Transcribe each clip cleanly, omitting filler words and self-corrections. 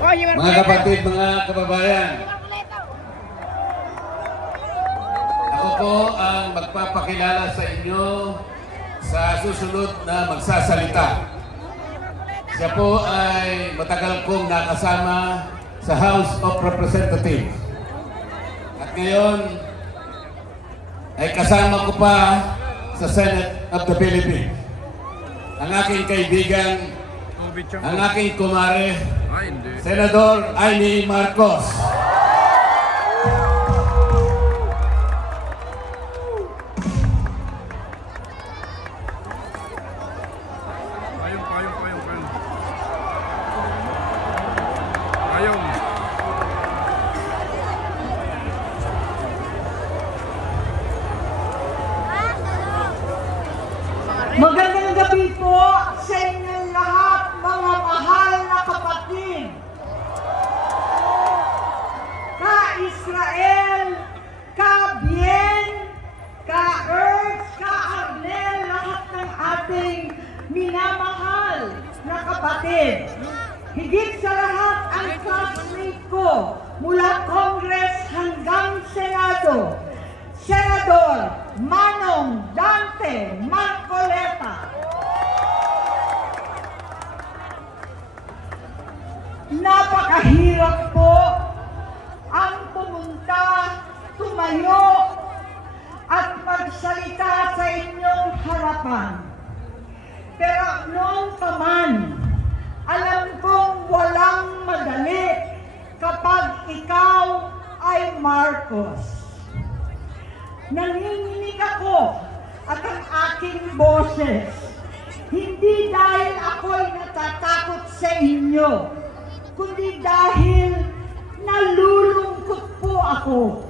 Mga kapatid, mga kababayan, ako po ang magpapakilala sa inyo sa susunod na magsasalita. Siya po ay matagal kong nakasama sa House of Representatives. At ngayon ay kasama ko pa sa Senate of the Philippines. Ang aking kaibigan, ang aking kumare, Senador Amy Marcos. Magandang gabi po sa inyong lahat, mga mahal na kapatid. Ka-Israel, ka-Bien, ka-Earth, ka-Arnel, lahat ng ating minamahal na kapatid. Higit sa lahat ang classmate ko mula Congress hanggang Senado, Senador Manong Dante Marcoleta. Napakahirap po ang pumunta, tumayo, at magsalita sa inyong harapan. Pero noon pa man, alam kong walang madali kapag ikaw ay Marcos. Nanginginig ako at ang aking boses, hindi dahil ako'y natatakot sa inyo, kundi dahil nalulungkot po ako.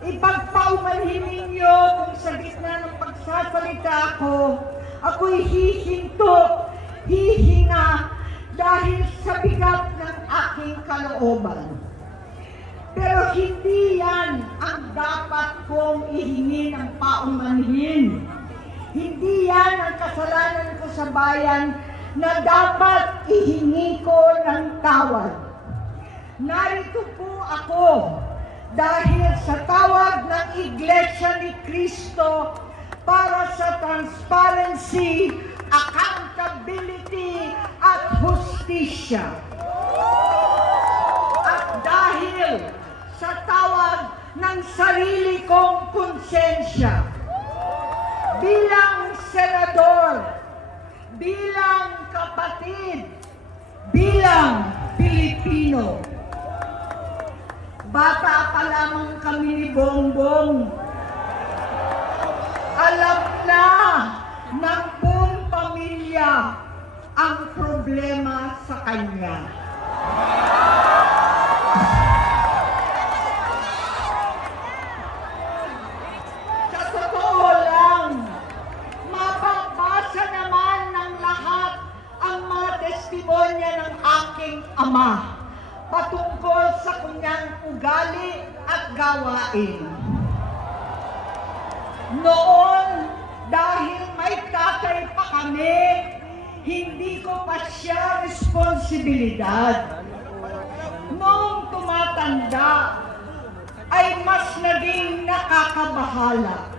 Ipagpaumanhin ninyo kung sa gitna ng pagsasalita ako, ako'y hihinto, hihinga dahil sa bigat ng aking kalooban. Pero hindi yan ang dapat kong ihingi ng paumanhin. Hindi yan ang kasalanan ko sa bayan na dapat ihingi ko ng tawad. Narito po ako dahil sa tawag ng Iglesia ni Cristo para sa transparency, accountability, at hustisya. At dahil sa tawag ng sarili kong konsensya, bilang senador, bilang kapatid, bilang Pilipino. Bata pa lamang kami ni Bongbong. Alam na ng buong pamilya ang problema sa kanya. Sa totoo lang, mababasa naman ng lahat ang mga testimonya ng aking ama patungkol sa kanyang ugali at gawain. Noon, dahil may tatay pa kami, hindi ko pa siya responsibilidad. Noong tumatanda, ay mas naging nakakabahala.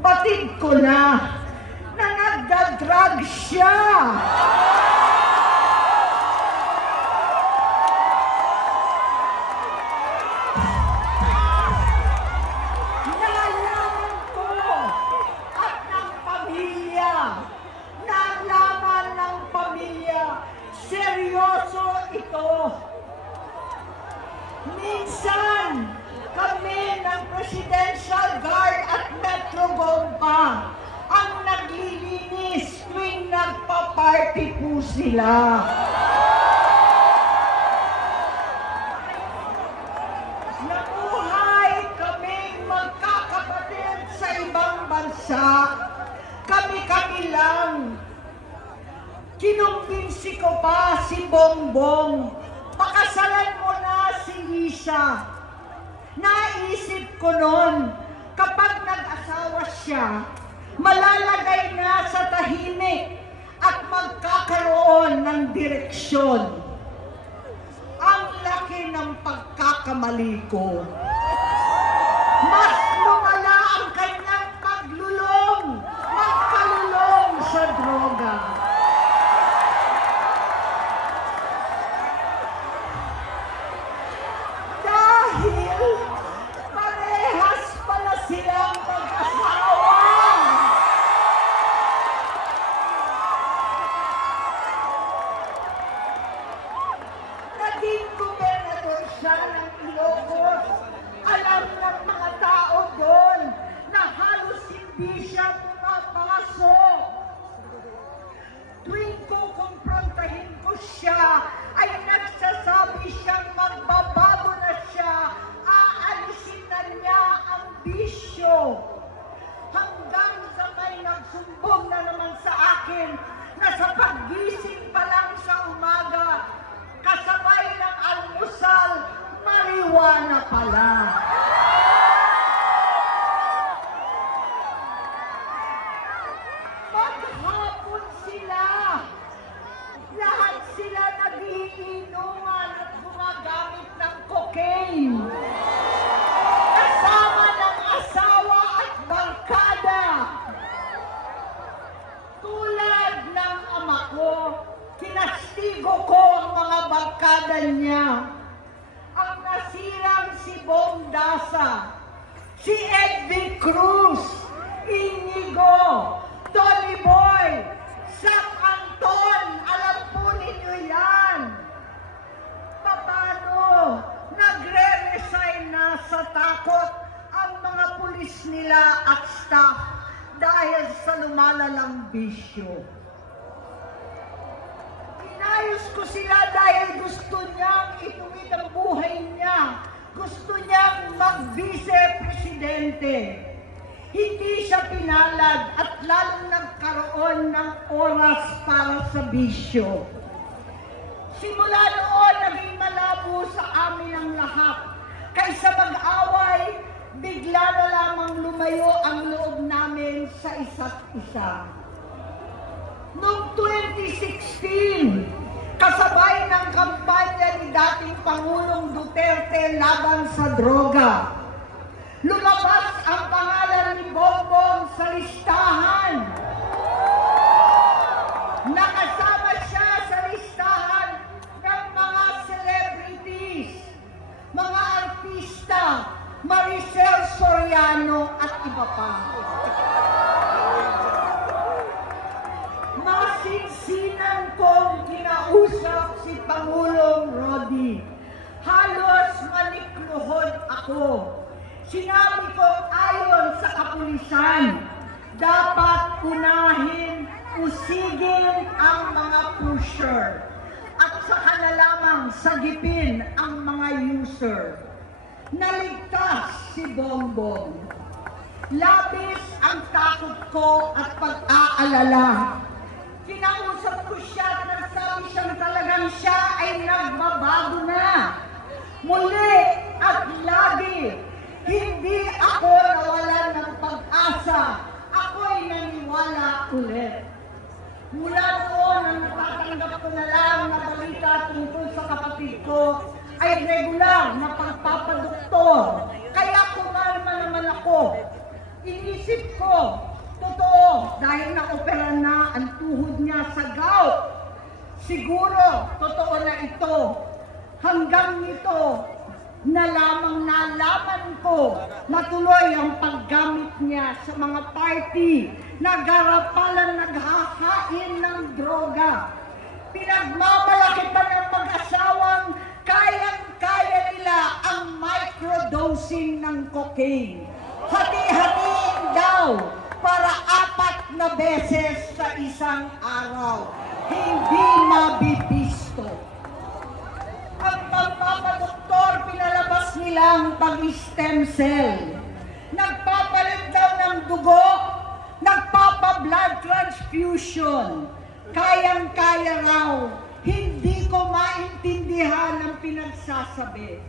Batid ko na nagda-drug siya. Nalaman ko at ng pamilya, nalaman ng pamilya, seryoso ito. Minsan, kami ng Presidential Guard at Metro Bomba ang naglilinis tuwing nagpa-party po sila. Nabuhay kaming magkakapatid sa ibang bansa. Kami-kami lang. Kinumbinsi ko pa si Bongbong. Pakasalan mo na si Lisa. Naisip ko noon, kapag nag-asawa siya, malalagay na sa tahimik at magkakaroon ng direksyon. pagkakamali ko. Mas lumala ang kanyang magkalulong sa droga. Dahil parehas pala silang mag-asawa. Naging gobernador siya ng Ilocos. Alam ng mga tao doon na halos hindi siya pumapasok. Tuwing kukumprontahin ko siya, ay nagsasabi siyang magbabago na siya, aalisin na niya ang bisyo. Hanggang sa may nagsumbong na naman sa akin na sa paggising pa lang sa umaga, kasabay ng almusal, marijuana pala. Maghapon sila. Lahat sila nagiinuman at gumagamit ng cocaine. Kasama ng asawa at barkada. Tulad ng ama ko, kinastigo ko ang mga barkada niya. Ang nasirang si Bong Dasa, si Edwin Cruz, Inigo, Tony Boy, Sam Anton, alam po ninyo yan. Paano nagre-resign na sa takot ang mga pulis nila at staff dahil sa lumalalang bisyo. Inayos ko sila dahil gusto niyang ituwid ang buhay niya. Gusto niyang mag-vice-presidente. Hindi siya pinalad at lalong nagkaroon ng oras para sa bisyo. Simula noon, naging malabo sa amin ang lahat. Kaysa mag-away, bigla na lamang lumayo ang loob namin sa isa't isa. Noong 2016, kasabay ng kampanya ni dating Pangulong Duterte laban sa droga, lumabas ang pangalan ni Bongbong sa listahan. Nakasama siya sa listahan ng mga celebrities, mga artista, Maricel Soriano at iba pa. Masinsinan kong kinausap si Pangulong Rodi. Halos manikluhod ako. Sinabi ko ayon sa kapulisan, dapat unahin, usigin ang mga pusher at saka na lamang sagipin ang mga user. Naligtas si Bongbong. Labis ang takot ko at pag-aalala. Kinausap ko siya at nagsabi siyang talagang siya ay nagbabago na. Muli at lagi, hindi ako nawalan ng pag-asa. Ako'y naniwala ulit. Mula noon, ang natatanggap ko na lang na balita tungkol sa kapatid ko ay regular na pagpapadoktor. Kaya kumalma naman ako. Inisip ko, totoo, dahil na-opera na ang tuhod niya sa gout. Siguro, totoo na ito. Hanggang nito, na lamang nalaman ko na tuloy ang paggamit niya sa mga party na garapalan naghahain ng droga. Pinagmamalaki pa ng mag-asawang kayang-kaya nila ang microdosing ng cocaine. Hati-hatiin daw para 4 na beses sa isang araw. Hindi mabibisto. Ang pagpapadoktor, pinalabas nilang pag-stem cell. Nagpapalit daw ng dugo, nagpapa-blood transfusion. Kayang-kaya raw. Hindi ko maintindihan ang pinagsasabi.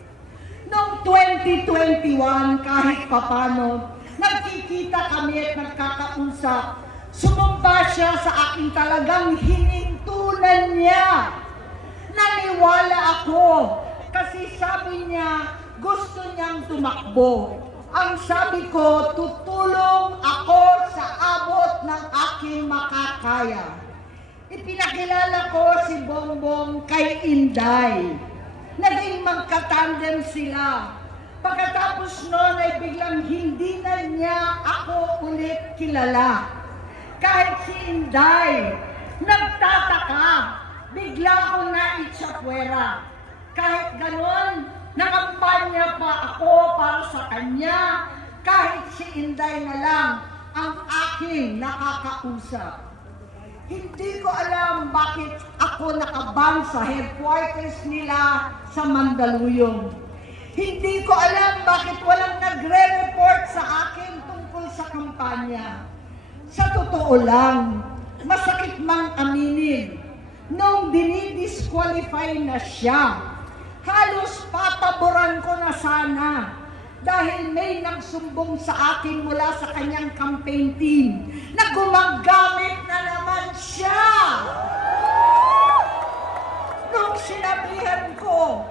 Noong 2021, kahit papano, nagkikita kami at nagkakausap. Sumumpa siya sa akin, talagang hinintunan niya. Naniwala ako kasi sabi niya, gusto niyang tumakbo. Ang sabi ko, tutulong ako sa abot ng aking makakaya. Ipinakilala ko si Bongbong kay Inday. Naging magkatandem sila. Pagkatapos noon ay biglang hindi na niya ako ulit kilala. Kahit si Inday, nagtataka, bigla akong naitsapwera. Kahit ganon, nakampanya pa ako para sa kanya, kahit si Inday na lang ang aking nakakausap. Hindi ko alam bakit ako nakaban sa headquarters nila sa Mandaluyong. Hindi ko alam bakit walang nagre-report sa akin tungkol sa kampanya. Sa totoo lang, masakit mang aminin, nung dinidisqualify na siya, halos papaboran ko na sana dahil may nagsumbong sa akin mula sa kanyang campaign team na gumagamit na naman siya. Nung sinabihan ko,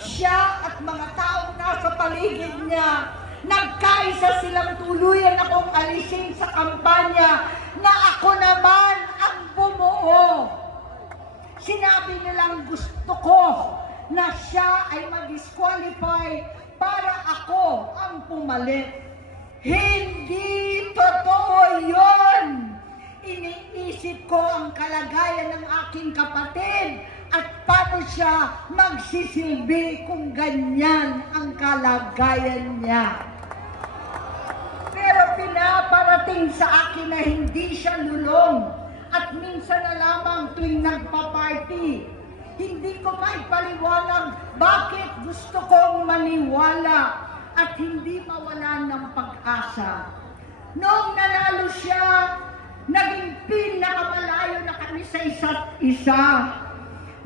siya at mga taong nasa paligid niya, nagkaisa silang tuluyan akong alisin sa kampanya na ako naman ang bumuo. Sinabi nilang gusto ko na siya ay mag-disqualify para ako ang pumalit. Hindi totoo yun! Iniisip ko ang kalagayan ng aking kapatid at paano siya magsisilbi kung ganyan ang kalagayan niya. Pero pinaparating sa akin na hindi siya lulong at minsan na lamang tuwing nagpa-party. Hindi ko maipaliwanag bakit gusto kong maniwala at hindi mawalan ng pag-asa. Noong nanalo siya, naging pinakamalayo na kami sa isa't isa.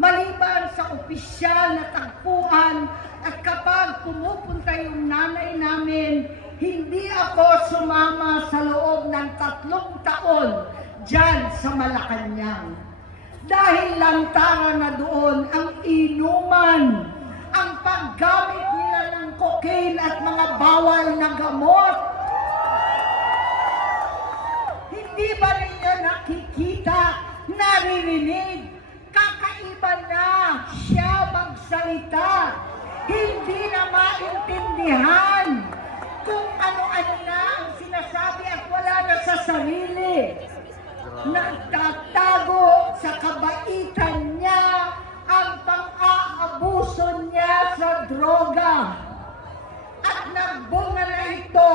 Maliban sa opisyal na tagpuan at kapag pumupunta yung nanay namin, hindi ako sumama sa loob ng 3 taon dyan sa Malacanang. Dahil lantaran na doon ang inuman, ang paggamit nila ng cocaine at mga bawal na gamot. Hindi ba ninyo nakikita, naririnig, kakaiba na siya magsalita, hindi na maintindihan kung ano-ano na ang sinasabi at wala na sa sarili. Nagtatago sa kabaitan niya ang pang-aabuso niya sa droga. At nagbunga na ito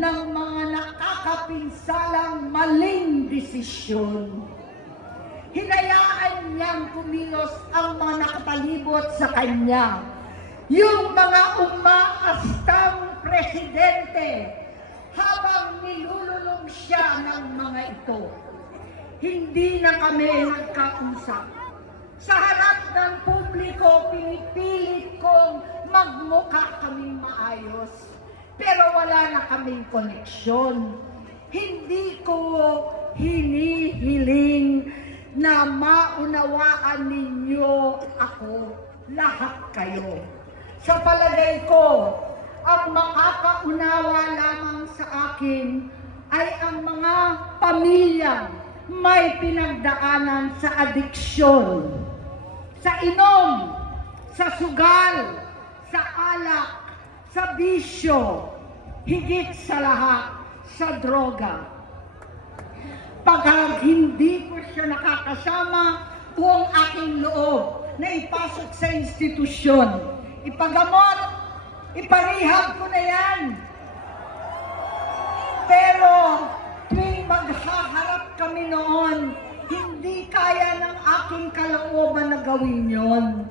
ng mga nakakapinsalang maling desisyon. Hinayaan niyang kumilos ang mga nakapalibot sa kanya. Yung mga umaastang presidente habang nilululong siya ng mga ito. Hindi na kami nagkausap. Sa harap ng publiko, pinipilit kong magmukha kaming maayos. Pero wala na kaming koneksyon. Hindi ko hinihiling na maunawaan ninyo ako, lahat kayo. Sa palagay ko, ang makakaunawa lamang sa akin ay ang mga pamilyang may pinagdaanan sa adiksyon, sa inom, sa sugal, sa alak, sa bisyo, higit sa lahat, sa droga. Pag hindi ko siya nakakasama, kung aking loob na ipasok sa institusyon, ipagamot, iparehab ko na yan. Pero tuwing maghaharap kami noon, hindi kaya ng aking kalooban na gawin yon.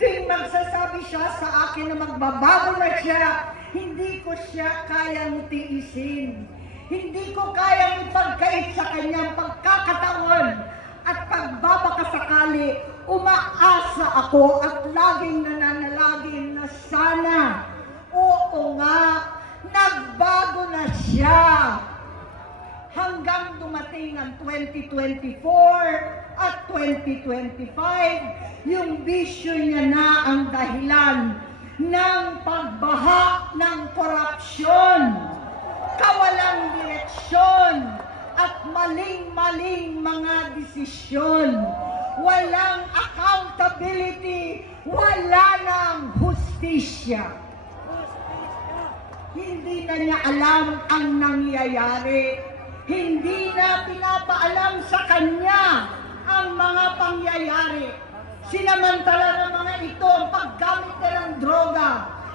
Tuwing magsasabi siya sa akin na magbabago na siya, hindi ko siya kayang tiisin. Hindi ko kayang ipagkait sa kanyang pagkakataon at pagbabakasakali. Umaasa ako at laging nananalangin na sana, oo nga, nagbago na siya. Hanggang dumating ang 2024 at 2025, yung bisyo niya na ang dahilan ng pagbaha ng korupsyon, kawalang direksyon, at maling-maling mga desisyon. Walang accountability, wala nang hustisya. Hindi na niya alam ang nangyayari. Hindi na pinapaalam sa kanya ang mga pangyayari. Sinamantala ng mga ito ang paggamit nila ng droga.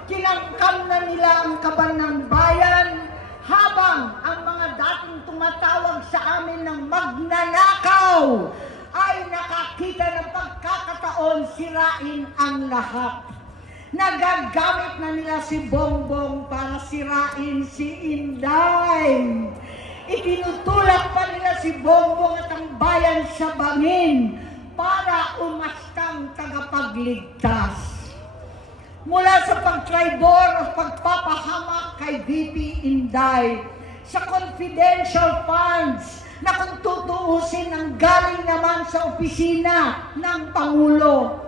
Kinangkam na nila ang kaban ng bayan habang ang mga dating tumatawag sa amin ng magnanakaw ay nakakita ng pagkakataon sirain ang lahat. Nagagamit na nila si Bongbong para sirain si Inday. Itinutulak pa nila si Bongbong at ang bayan sa bangin para umastang tagapagligtas. Mula sa pagtraidor o pagpapahamak kay VP Inday, sa confidential funds na kung tutuusin ang galing naman sa opisina ng Pangulo,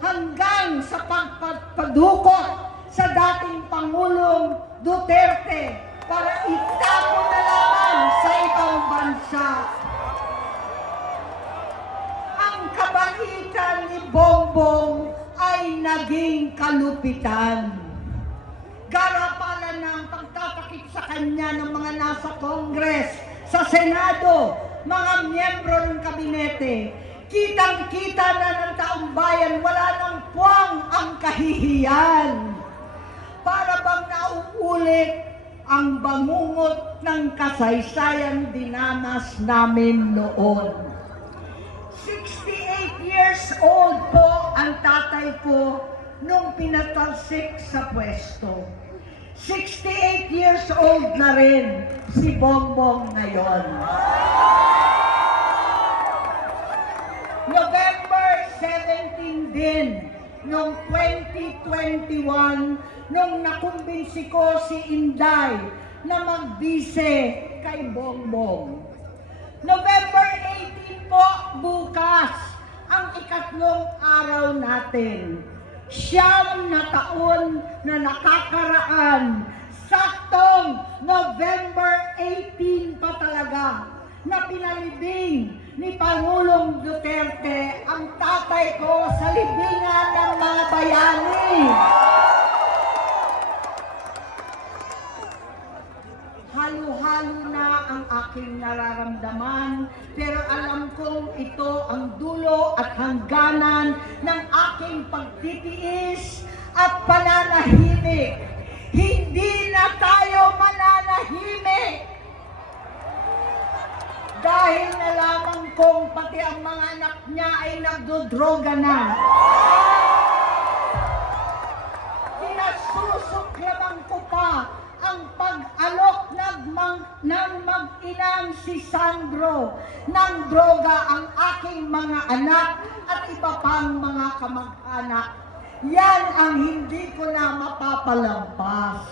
hanggang sa pagpadukot sa dating Pangulong Duterte para itapon na lamang sa ibang bansa. Ang kabaitan ni Bongbong ay naging kalupitan. Garapalan ng pagtatakip sa kanya ng mga nasa Congress, sa Senado, mga miyembro ng kabinete. Kitang-kita na ng taong bayan, wala nang puwang ang kahihiyan. Para bang nauulit ang bangungot ng kasaysayan dinanas namin noon. 68 years old po ang tatay ko nung pinatalsik sa pwesto. 68 years old na rin si Bongbong ngayon. November 17 din, noong 2021, nung nakumbinsi ko si Inday na magbise kay Bongbong. November 18 po, bukas, ang ikatlong araw natin. 9 na taon na nakakaraan, saktong November 18 pa talaga, na pinalibing ni Pangulong Duterte ang tatay ko sa libingan ng mga bayani. Halo-halo na ang aking nararamdaman, pero alam kong ito ang dulo at hangganan ng aking pagtitiis at pananahimik. Hindi na tayo mananahimik! Dahil nalaman kong pati ang mga anak niya ay nagdodroga na. Kinasusuklaman ko pa ang pag-alok ng mag-inang si Sandro ng droga ang aking mga anak at iba pang mga kamag-anak. Yan ang hindi ko na mapapalampas.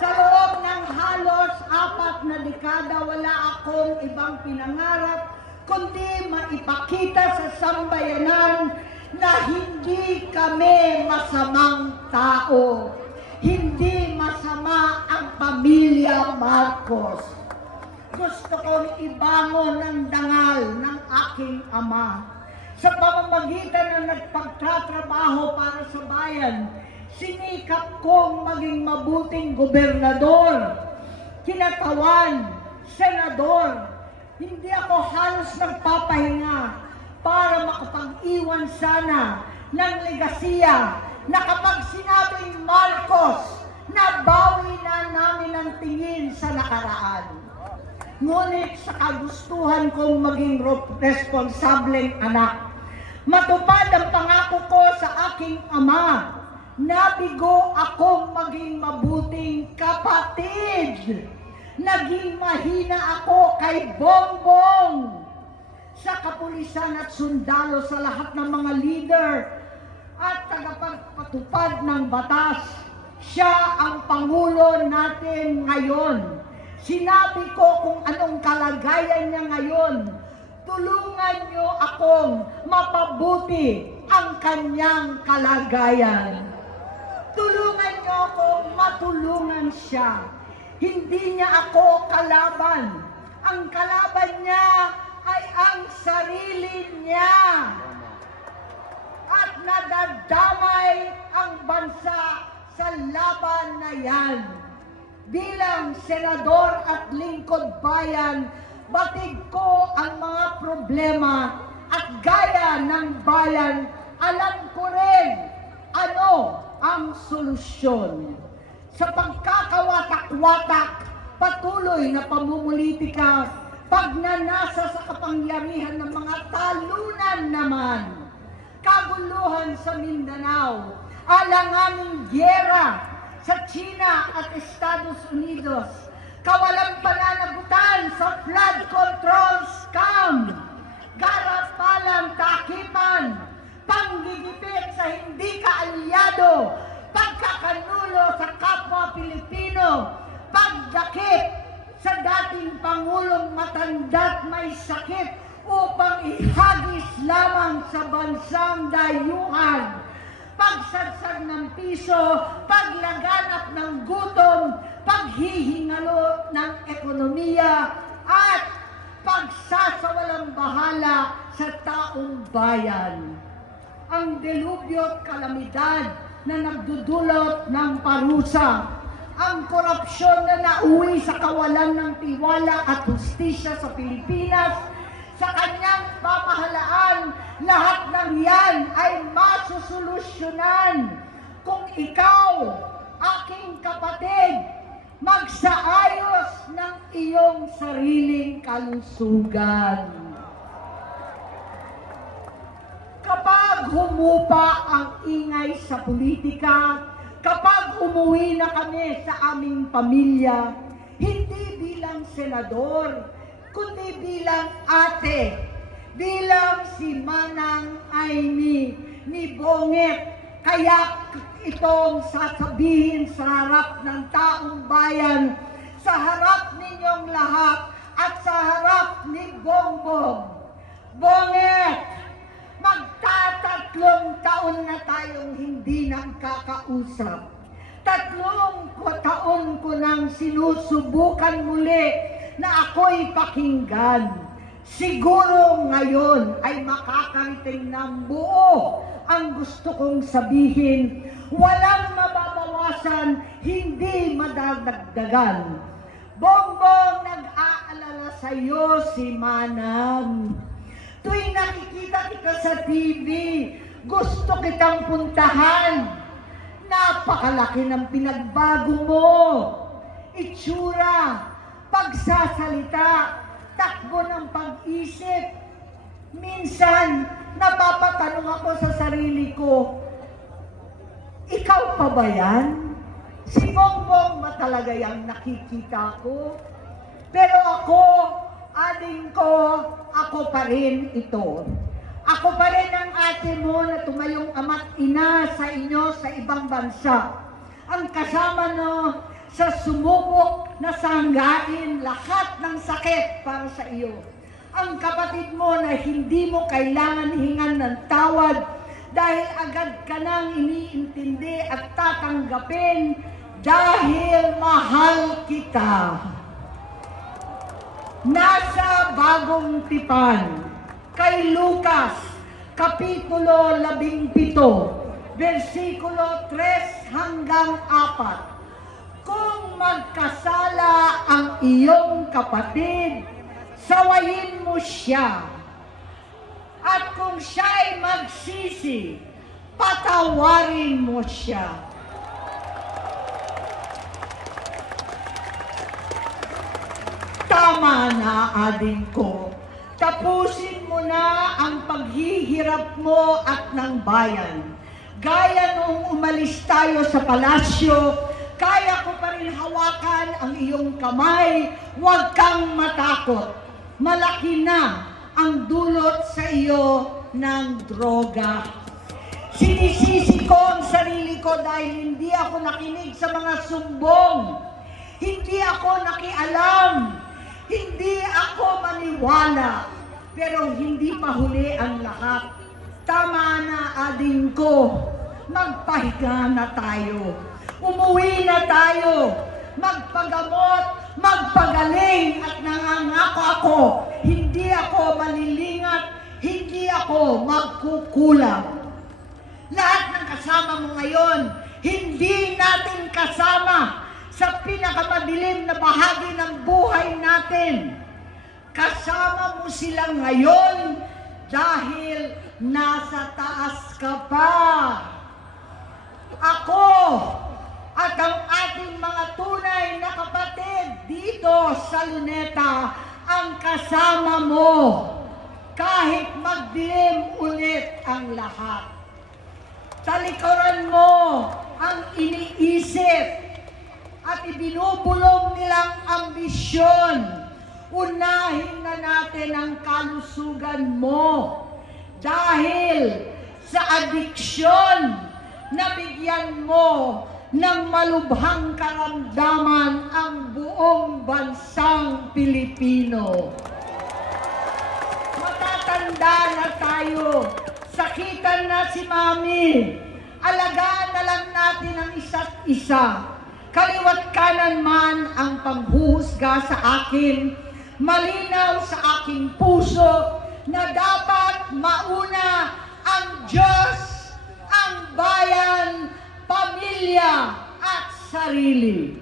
Sa loob ng halos 4 na dekada, wala akong ibang pinangarap kundi maipakita sa sambayanan na hindi kami masamang tao. Hindi masama ang pamilya Marcos. Gusto kong ibangon ng dangal ng aking ama. Sa pamamagitan na nagpagtatrabaho para sa bayan, sinikap kong maging mabuting gobernador, kinatawan, senador. Hindi ako halos nagpapahinga para makapag-iwan sana ng legasiya na kapag sinabing Marcos, nabawi na namin ang tingin sa nakaraan. Ngunit sa kagustuhan kong maging responsableng anak, matupad ang pangako ko sa aking ama, nabigo akong maging mabuting kapatid. Naging mahina ako kay Bongbong sa kapulisan at sundalo, sa lahat ng mga leader at tagapagpatupad ng batas. Siya ang Pangulo natin ngayon. Sinabi ko kung anong kalagayan niya ngayon. Tulungan niyo akong mapabuti ang kanyang kalagayan. Tulungan niyo akong matulungan siya. Hindi niya ako kalaban. Ang kalaban niya ay ang sarili niya. At nadadamay ang bansa sa laban na yan. Bilang senador at lingkod bayan, batid ko ang mga problema at gaya ng bayan, alam ko rin ano ang solusyon. Sa pagkakawatak-watak, patuloy na pamumulitika, pagnanasa sa kapangyarihan ng mga talunan naman, kaguluhan sa Mindanao, alanganing gyera sa China at Estados Unidos, kawalang pananagutan sa flood control scam, garapalang takipan, panggigipit sa hindi kaalyado, pagkakanulo sa kapwa Pilipino, pagdakip sa dating Pangulong matanda't may sakit upang ihagis lamang sa bansang dayuhan, pagsadsad ng piso, paglaganap ng gutom, paghihingalo ng ekonomiya, at pagsasawalang bahala sa taong bayan. Ang delubyo at kalamidad na nagdudulot ng parusa, ang korupsyon na nauwi sa kawalan ng tiwala at hustisya sa Pilipinas, sa kanyang pamahalaan, lahat ng yan ay masusolusyonan kung ikaw, aking kapatid, magsaayos ng iyong sariling kalusugan. Kapag humupa ang ingay sa politika, kapag umuwi na kami sa aming pamilya, hindi bilang senador, kundi bilang ate, bilang si Manang Aimee ni Bonget. Kaya itong sasabihin sa harap ng taong bayan, sa harap ninyong lahat at sa harap ni Bongbong. Bonget, magtatatlong taon na tayong hindi nagkakausap. 3 taon ko nang sinusubukan muli na ako'y pakinggan. Siguro ngayon ay makakarating ng buo ang gusto kong sabihin. Walang mababawasan, hindi madadagdagan. Bongbong, nag-aalala sa iyo si Manang. Tuwing nakikita kita sa TV, gusto kitang puntahan. Napakalaki ng pinagbago mo. Itsura, pagsasalita, takbo ng pag-isip. Minsan, napapatanong ako sa sarili ko, ikaw pa ba yan? Si Bongbong ba talaga yung nakikita ko? Pero ako, ading ko, ako pa rin ito. Ako pa rin ang ate mo na tumayong ama't ina sa inyo sa ibang bansa. Ang kasama no sa sumubok na sanggain lahat ng sakit para sa iyo. Ang kapatid mo na hindi mo kailangan hingan ng tawad dahil agad ka nang iniintindi at tatanggapin dahil mahal kita. Nasa Bagong Tipan, kay Lucas, Kapitulo 17, versikulo 3 hanggang 4. Kung magkasala ang iyong kapatid, sawayin mo siya. At kung siya'y magsisi, patawarin mo siya. Tama na, ading ko. Tapusin mo na ang paghihirap mo at ng bayan. Gaya nung umalis tayo sa palasyo, kaya ko pa rin hawakan ang iyong kamay. Huwag kang matakot. Malaki na ang dulot sa iyo ng droga. Sinisisi ko ang sarili ko dahil hindi ako nakinig sa mga sumbong. Hindi ako nakialam. Hindi ako maniwala, pero hindi pa huli ang lahat. Tama na, ading ko. magpahinga na tayo. Umuwi na tayo. Magpagamot, magpagaling at nangangako ako, hindi ako malilingat, hindi ako magkukulang. Lahat ng kasama mo ngayon, hindi natin kasama sa pinakamadilim na bahagi ng buhay natin. Kasama mo sila ngayon dahil nasa taas ka pa. Ako at ang ating mga tunay na kapatid dito sa Luneta ang kasama mo kahit magdilim ulit ang lahat. Talikuran mo ang iniisip at ibinubulong nilang ambisyon. Unahin na natin ang kalusugan mo dahil sa adiksyon na bigyan mo ng malubhang karamdaman ang buong bansang Pilipino. Matatanda na tayo, sakitan na si Mami, alagaan na lang natin ang isa't isa. Kaliwat kanan man ang panghuhusga sa akin, malinaw sa aking puso na dapat mauna ang Diyos, ang bayan, pamilya at sarili.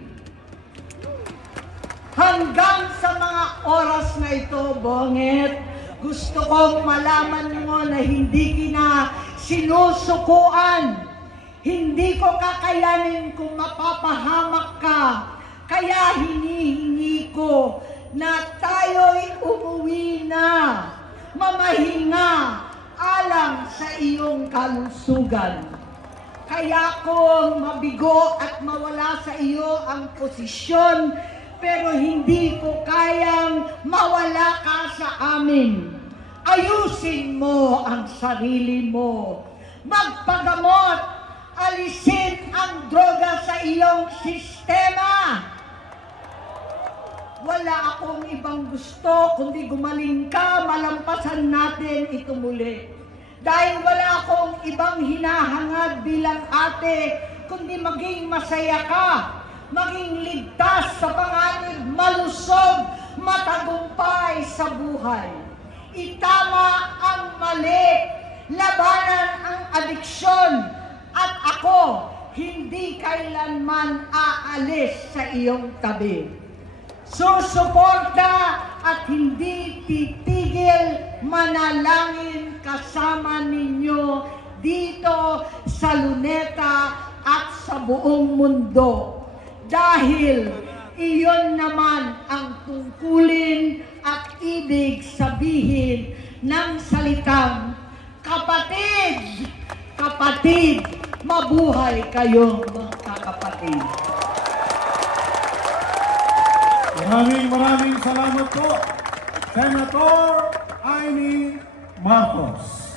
Hanggang sa mga oras na ito, Bonget, gusto kong malaman mo na hindi kita sinusukuan. Hindi ko kakayanin kung mapapahamak ka. Kaya hinihingi ko na tayo'y umuwi na, mamahinga alang sa iyong kalusugan. Kaya kung mabigo at mawala sa iyo ang posisyon, pero hindi ko kayang mawala ka sa amin. Ayusin mo ang sarili mo. Magpagamot, alisin ang droga sa iyong sistema. Wala akong ibang gusto kundi gumaling ka, malampasan natin ito muli. Dahil wala akong ibang hinahangad bilang ate, kundi maging masaya ka, maging ligtas sa panganib, malusog, matagumpay sa buhay. Itama ang mali, labanan ang adiksyon, at ako hindi kailanman aalis sa iyong tabi. Susuporta at hindi titigil manalangin kasama ninyo dito sa Luneta at sa buong mundo. Dahil iyon naman ang tungkulin at ibig sabihin ng salitang kapatid, kapatid, mabuhay kayong mga kapatid. Maraming salamat po, Senator Amy Marcos.